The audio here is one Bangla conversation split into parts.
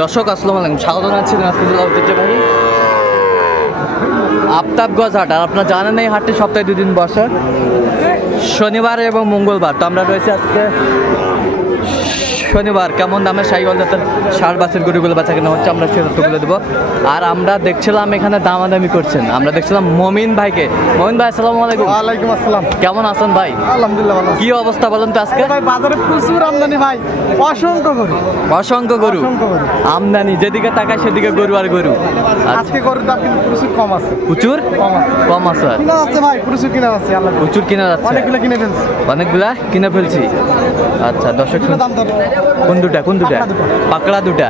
দর্শক আসসালামু আলাইকুম, স্বাগত জানাচ্ছি দিনাজপুর জেলা ঐতিহ্যবাহী আফতাবগঞ্জ হাট। আর আপনারা জানেন এই হাটটি সপ্তাহে 2 দিন বসে, শনিবার এবং মঙ্গলবার। তো আমরা রয়েছে আজকে শনিবার। কেমন দামে শাহিওয়াল জাতের ষাঁড় বাছুর গরুগুলো বেচা কেনা হচ্ছে আমরা সেটা তুলে দেবো। আর আমরা দেখছিলাম এখানে দামাদামি করছেন, আমরা দেখছিলাম মমিন ভাইকে। মমিন ভাই আসসালামু আলাইকুম। ওয়ালাইকুম আসসালাম। কেমন আছেন ভাই? আলহামদুলিল্লাহ ভালো। কি অবস্থা বলেন তো আজকে? ভাই বাজারে প্রচুর আমদানি ভাই, অসংখ্য গরু। অসংখ্য গরু আমদানি, যেদিকে তাকায় সেদিকে গরু আর গরু। আজকে গরুর দাম কিন্তু প্রচুর কম আছে। প্রচুর কম আছে? কিনা আছে ভাই, প্রচুর কিনা আছে। আল্লাহ প্রচুর কিনা যাচ্ছে, অনেকগুলো কিনে ফেলছি। অনেকগুলা কিনে ফেলছি। আচ্ছা দর্শক, দাম ধর কোন দুটা? পাকড়া দুটা।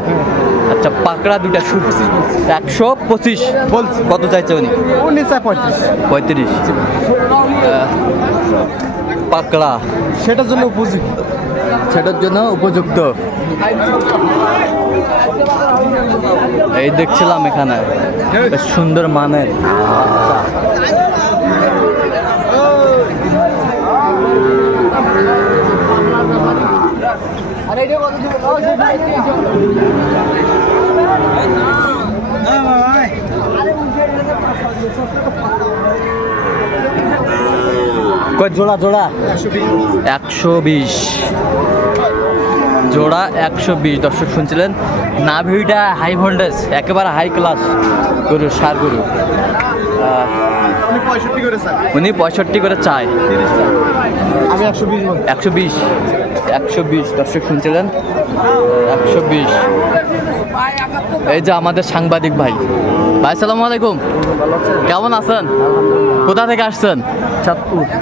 আচ্ছা পাকড়া দুটা 125 বলছি। কত চাইছে উনি? উনি চাই 35। পাকড়া সেটার জন্য উপযোগী, সেটার জন্য উপযুক্ত। এই দেখছিলাম এখানে বেশ সুন্দর মানের। জোড়া 120, জোড়া 120। দর্শক শুনছিলেন, নাভিটা হাই ভোল্টেজ, একেবারে হাই ক্লাস গরু, ষাঁড় গরু। উনি 65 করে চায়, আমি 120। 120 দর্শক শুনছিলেন, 120। এই যে আমাদের সাংবাদিক ভাই। ভাই আসসালামু আলাইকুম, কেমন আছেন? কোথা থেকে আসছেন?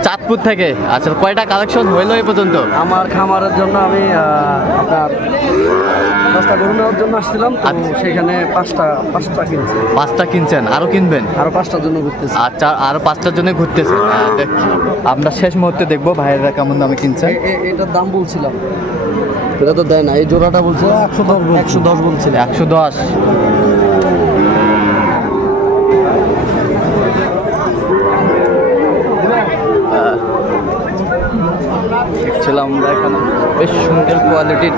চাঁদপুর থেকে। আচ্ছা, কয়টা কালেকশন হইলো এই পর্যন্ত? আমার খামারের জন্য আমি আপনার 10টা গরু নেওয়ার জন্য আসছিলাম, সেখানে 5টা কিনছি। 5টা কিনছেন, আরো কিনবেন? আরো 5টার জন্য ঘুরতেছি। আচ্ছা, আরো 5টার জন্য ঘুরতেছে। আমরা শেষ মুহূর্তে দেখবো ভাইয়েরা কেমন দামে কিনছেন। এটার দাম বলছিলাম, এটা তো দেয় না। এই জোড়াটা বলছে 110 বলছিল। 110। দেখছিলাম আমরা এখানে বেশ সুন্দর কোয়ালিটির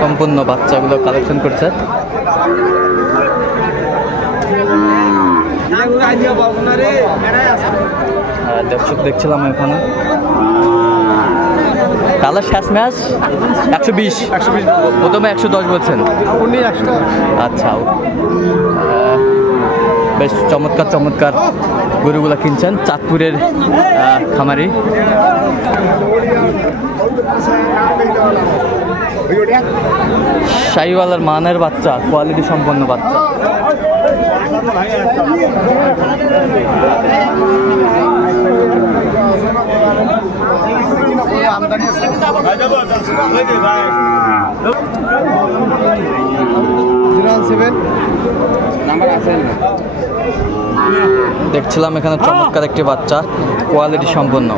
সম্পূর্ণ বাচ্চাগুলো কালেকশন করছে। দর্শক দেখছিলাম এখানে তাহলে শেষ ম্যাচ 120। প্রথমে 110 বলছেন। আচ্ছা, বেশ চমৎকার গরুগুলা কিনছেন চাঁদপুরের খামারি। শাহিওয়ালের মানের বাচ্চা, কোয়ালিটি সম্পন্ন বাচ্চা। দেখছিলাম এখানে চমৎকার একটি বাচ্চা, কোয়ালিটি সম্পন্ন।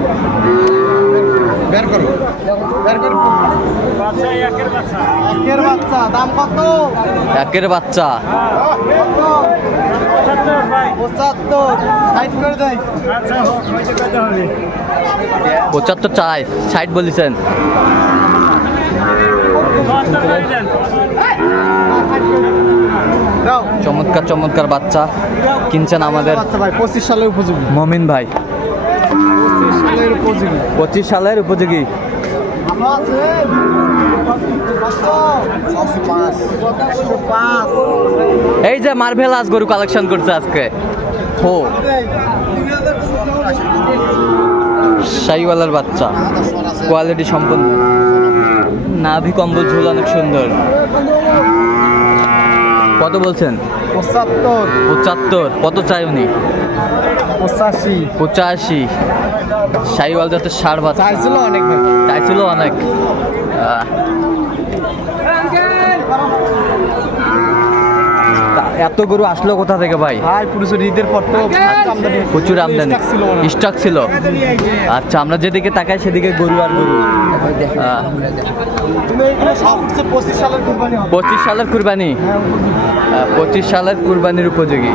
একের বাচ্চা 75 চাই, 60 বলেছেন। চমৎকার বাচ্চা কিনছেন আমাদের 25 সালের উপযোগী মমিন ভাই। 25 সালের উপযোগী। এই যে মার্ভেলাস গরু কালেকশন করছে আজকে। হো, শাহিওয়ালের বাচ্চা, কোয়ালিটি সম্পন্ন, নাভি কম্বল ঝোল অনেক সুন্দর। কত বলছেন? 75। কত চাই উনি? 85। শাহিওয়াল জাতের ষাঁড় বাচ্চা চাইছিল অনেক। এত গরু আসলো কোথা থেকে ভাই? প্রচুর ঈদের পর তো প্রচুর আমদানি, স্টক ছিল। আচ্ছা, আমরা যেদিকে তাকাই সেদিকে গরু আর গরু। 25 সালের কুরবানি, 25 সালের কুরবানির উপযোগী।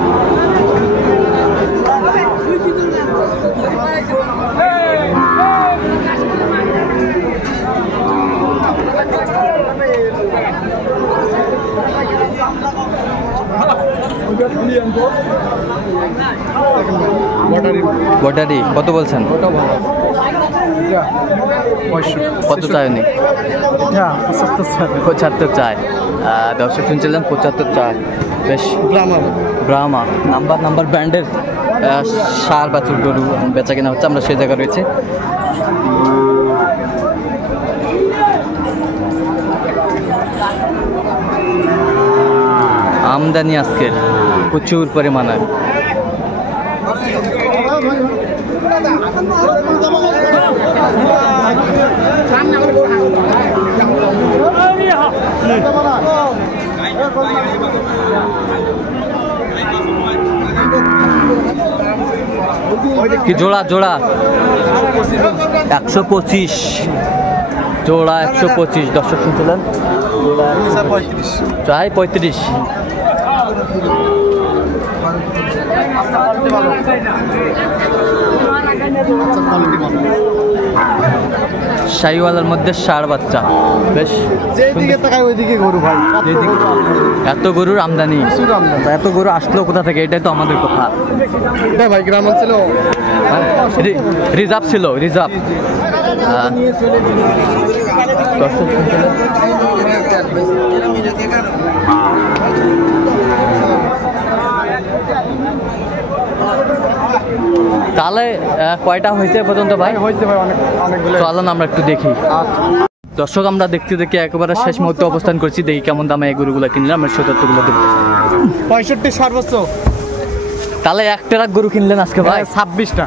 বটারি কত বলছেন? কত চায়নি? 75 চায়। দর্শক শুনছিলেন 75 চায়। বেশ ব্রাহ্মা নাম্বার ব্র্যান্ডের সার বাছুর গরু বেচা কেনা হচ্ছে। আমরা সেই জায়গায় রয়েছে। আমদানি আজকে প্রচুর পরিমাণে। কি জোড়া 125 জোড়া 125। দর্শক শুনছিলেন চাই 35। শাহিওয়ালের মধ্যে ষাঁড় বাচ্চা। বেশ ওইদিকে গরু ভাই, এত গরুর আমদানি, এত গরু আসলো কোথা থেকে? এটাই তো আমাদের কথা। এটা ভাই গ্রাম ছিল, রিজার্ভ ছিল, রিজার্ভ। তাহলে কয়টা হয়েছে পর্যন্ত ভাই? হয়েছে ভাই অনেকগুলো। চলেন আমরা একটু দেখি। দর্শক আমরা দেখতে দেখে একেবারে শেষ মুহূর্তে অবস্থান করছি। দেখি কেমন দামে এই গরুগুলো কিনলাম, আমরা সত্যগুলো দেবো। 65 সর্বোচ্চ। তাহলে এক ট্রাক গরু কিনলেন আজকে ভাই? 26টা।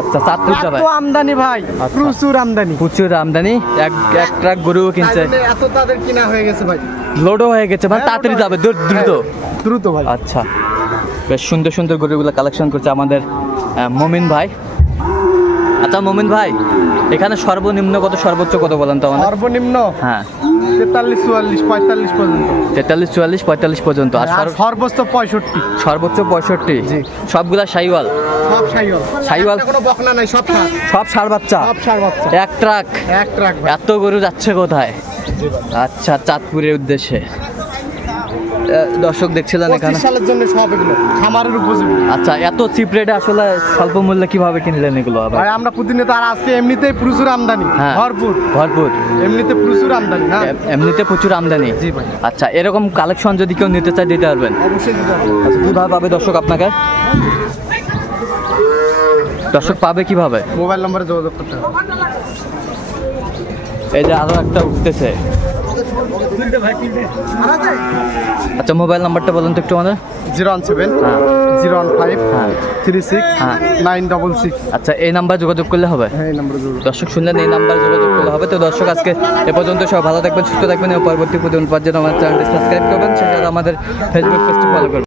আচ্ছা, 4 ভাই আমদানি ভাই, প্রচুর আমদানি, প্রচুর আমদানি। এক ট্রাক গরু কিনছে, এত তাদের কিনা হয়ে গেছে ভাই, লোডও হয়ে গেছে ভাই। তাড়াতাড়ি যাবে, দ্রুত ভাই। আচ্ছা, বেশ সুন্দর সুন্দর গরুগুলো কালেকশন করছে আমাদের মমিন ভাই। আচ্ছা মমিন ভাই, এখানে সর্বনিম্ন কত, সর্বোচ্চ কত বলেন তো? সর্বনিম্ন হ্যাঁ 43, 44, 45 পর্যন্ত। 43, 44, 45 পর্যন্ত। আর সর্বোচ্চ 65। সর্বোচ্চ 65। সবগুলা শাহিওয়াল? সব শাহিওয়াল, কোনো বকনা নাই, সব ষাঁড় বাচ্চা। এক ট্রাক এত গরু যাচ্ছে কোথায়? আচ্ছা, চাঁদপুরের উদ্দেশ্যে। দর্শক দেখছিলেন এখানে সালের জন্য সব এগুলো খামারের উপযোগী। আচ্ছা, এত চিপ রেটে আসলে স্বল্প মূল্যে কিভাবে কিনলেন এগুলো? ভাই আমরা প্রতিনিয়ত, আর আজকে এমনিতেই প্রচুর আমদানি, ভরপুর এমনিতে প্রচুর আমদানি। হ্যাঁ, এমনিতে প্রচুর আমদানি। জি ভাই। আচ্ছা, এরকম কালেকশন যদি কেউ নিতে চায় দিতে পারবেন? অবশ্যই দিতে পারবেন। আচ্ছা, কিভাবে পাবে দর্শক আপনাকে? দর্শক পাবে কিভাবে? মোবাইল নম্বরে যোগাযোগ করতে হবে। এই যে আরো একটা উঠতেছে। আচ্ছা, মোবাইল নাম্বারটা বলুন তো একটু আমাদের। 017 015 36 966। আচ্ছা, এই নাম্বার যোগাযোগ করলে হবে? হ্যাঁ, এই নাম্বারে যোগাযোগ। দর্শক শুনলেন, এই নাম্বার যোগাযোগ করলে হবে। তো দর্শক আজকে এ পর্যন্ত, সব ভালো থাকবেন, সুস্থ থাকবেন এবং পরবর্তী প্রতিদিন পাওয়ার জন্য আমাদের চ্যানেলটি সাবস্ক্রাইব করবেন, সেটা আমাদের ফেসবুক পেজটি ফলো করবেন।